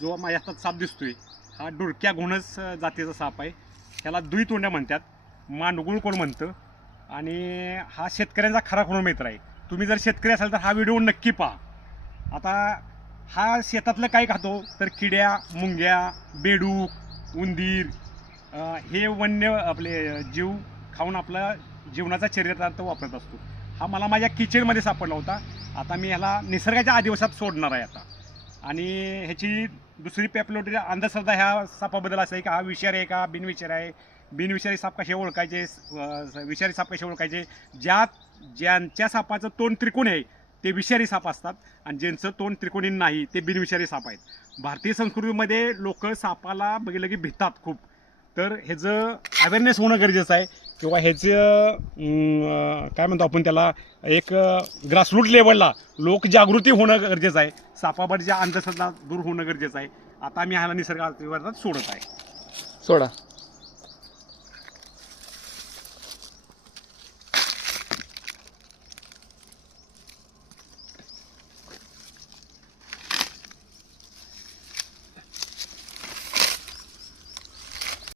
जो माझ्या हातात साप दिसतोय हा डुरक्या घोणस जातीचा साप आहे. ह्याला दुईतोंड्या म्हणतात, मांडगुळ कोण म्हणतं. आणि हा शेतकऱ्यांचा खरा खुणा मित्र आहे. तुम्ही जर शेतकरी असाल तर हा व्हिडिओ नक्की पहा. आता हा शेतातलं काय खातो तर किड्या, मुंग्या, बेडूक, उंदीर हे वन्य आपले जीव खाऊन आपला जीवनाचा चरितार्थ वापरत असतो. हा मला माझ्या किचनमध्ये सापडला होता. आता मी ह्याला निसर्गाच्या आदिवासात सोडणार आहे आता. आणि ह्याची दुसरी पॅपलोटी अंधश्रद्धा ह्या सापाबद्दल असं आहे की हा विषारी आहे का बिनविषारी आहे. बिनविषारी साप कसे ओळखायचे, विषारी साप कसे ओळखायचे. ज्यांच्या सापाचं तोंड त्रिकोणी आहे ते विषारी साप असतात आणि ज्यांचं तोंड त्रिकोणी नाही ते बिनविषारी साप आहेत. भारतीय संस्कृतीमध्ये लोक सापाला बघितलं की भितात खूप. तर ह्याचं अवेअरनेस होणं गरजेचं आहे किंवा ह्याचं काय म्हणतो आपण त्याला एक ग्रासरूट लेवलला लोक जागृती होणं गरजेचं आहे. सापाबद्दलच्या अंधश्रद्धा दूर होणं गरजेचं आहे. आता मी ह्याला निसर्गात सोडत आहे. सोडा.